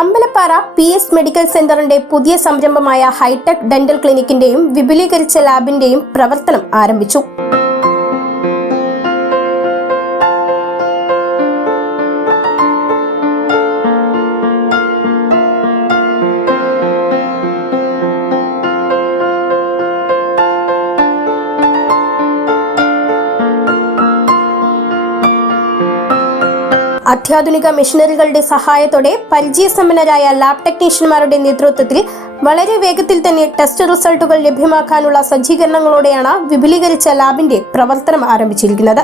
Ambalappara PS medical സെന്ററിന്റെ പുതിയ സംരംഭമായ ഹൈടെക് ഡെന്റൽ ക്ലിനിക്കിന്റെയും വിപുലീകരിച്ച ലാബിന്റെയും പ്രവർത്തനം ആരംഭിച്ചു. അത്യാധുനിക മെഷീനറികളുടെ സഹായത്തോടെ പരിചയസമ്പന്നരായ ലാബ് ടെക്നീഷ്യന്മാരുടെ നേതൃത്വത്തിൽ വളരെ വേഗത്തിൽ തന്നെ ടെസ്റ്റ് റിസൾട്ടുകൾ ലഭ്യമാക്കാനുള്ള സജ്ജീകരണങ്ങളോടെയാണ് വിപുലീകരിച്ച ലാബിന്റെ പ്രവർത്തനം ആരംഭിച്ചിരിക്കുന്നത്.